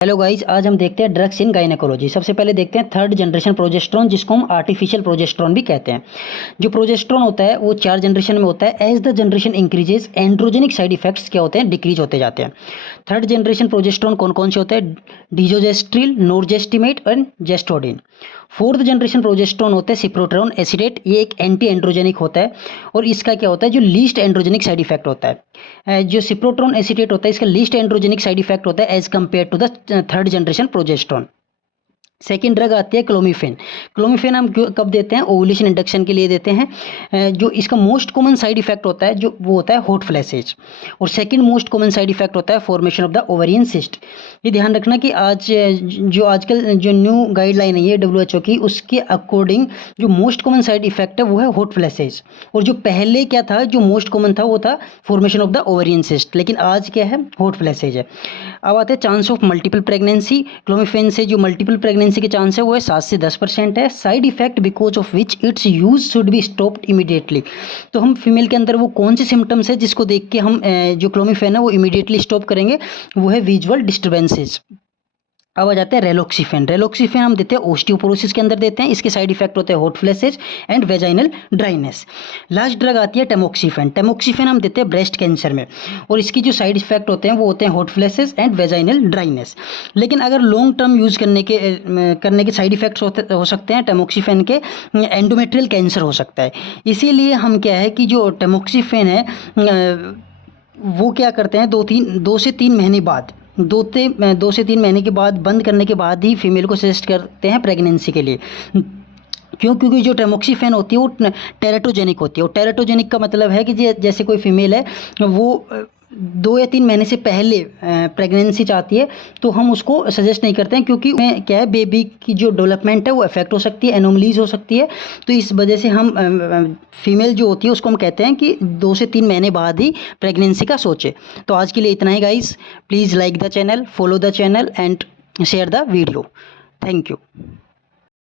Hello guys, आज हम देखते हैं ड्रग्स इन गायनेकोलॉजी। सबसे पहले देखते हैं थर्ड जनरेशन प्रोजेस्टेरॉन, जिसको हम आर्टिफिशियल प्रोजेस्टेरॉन भी कहते हैं। जो प्रोजेस्टेरॉन होता है वो 4 जनरेशन में होता है। As the generation increases androgenic side effects क्या होते हैं, डिक्रीज होते जाते हैं। थर्ड जनरेशन प्रोजेस्टेरॉन कौन कौन से होते हैं? डिजोजेस्ट्रिल, नोरजेस्टिमेट एंड जेस्टोडिन। फोर्थ जनरेशन प्रोजेस्टेरॉन होता है सिप्रोटेरॉन एसिडेट। ये एक एंटी एंड्रोजेनिक होता है और इसका क्या होता है, जो लीस्ट एंड्रोजेनिक साइड इफेक्ट होता है। जो सिप्रोटेरॉन एसिडेट होता है इसका लीस्ट एंड्रोजेनिक साइड इफेक्ट होता है as compare to the third generation progesterone. Second drug आती है क्लोमिफेन। क्लोमिफेन हम कब देते हैं? ओवुलेशन इंडक्शन के लिए देते हैं। जो इसका मोस्ट कॉमन साइड इफेक्ट होता है जो वो होता है हॉट फ्लैशेज, और second most common side effect होता है formation of the ovarian cyst. ये ध्यान रखना कि आजकल जो न्यू गाइडलाइन है ये WHO की, उसके अकॉर्डिंग जो मोस्ट कॉमन साइड इफेक्ट है वो है हॉट फ्लैशेज, और जो पहले क्या था, जो मोस्ट कॉमन था वो था formation of the ovarian cyst, लेकिन आज क्या है, हॉट फ्लैशेज है। अब आते हैं chance of multiple pregnancy. Clomiphene से जो मल्टीपल प्रेगनेंसी के चांस है वो है 7 से 10% है। Side effect because of which it's use should be stopped immediately. तो हम फीमेल के अंदर वो कौन से सिम्टम्स है जिसको देख के हम जो क्लोमिफेन है वो इमीडिएटली स्टॉप करेंगे? वो है विजुअल डिस्टर्बेंसेज। अब आ जाते हैं रेलोक्सिफेन। रेलोक्सिफेन हम देते हैं ओस्टियोपोरोसिस के अंदर देते हैं। इसके साइड इफेक्ट होते हैं hot flashes and vaginal dryness. Last drug आती है टेमोक्सिफेन। टेमोक्सिफेन हम देते हैं ब्रेस्ट कैंसर में, और इसकी जो साइड इफेक्ट होते हैं वो होते हैं hot flashes and vaginal dryness. लेकिन अगर लॉन्ग टर्म यूज़ करने के साइड इफेक्ट्स हो सकते हैं टेमोक्सिफेन के, एंडोमेट्रियल कैंसर हो सकता है। इसीलिए हम क्या है कि जो टेमोक्सिफेन है वो क्या करते हैं, 2 से 3 महीने बाद, 2 से 3 महीने के बाद बंद करने के बाद ही फीमेल को सजेस्ट करते हैं प्रेगनेंसी के लिए। क्यों? क्योंकि जो टेमोक्सिफेन होती है वो टेरेटोजेनिक होती है, और टेरेटोजेनिक का मतलब है कि जैसे कोई फीमेल है वो 2 या 3 महीने से पहले प्रेगनेंसी चाहती है, तो हम उसको सजेस्ट नहीं करते हैं, क्योंकि क्या है, बेबी की जो डेवलपमेंट है वो अफेक्ट हो सकती है, एनोमलीज हो सकती है। तो इस वजह से हम फीमेल जो होती है उसको हम कहते हैं कि 2 से 3 महीने बाद ही प्रेगनेंसी का सोचे। तो आज के लिए इतना ही guys. Please like the channel, follow the channel and share the video. Thank you.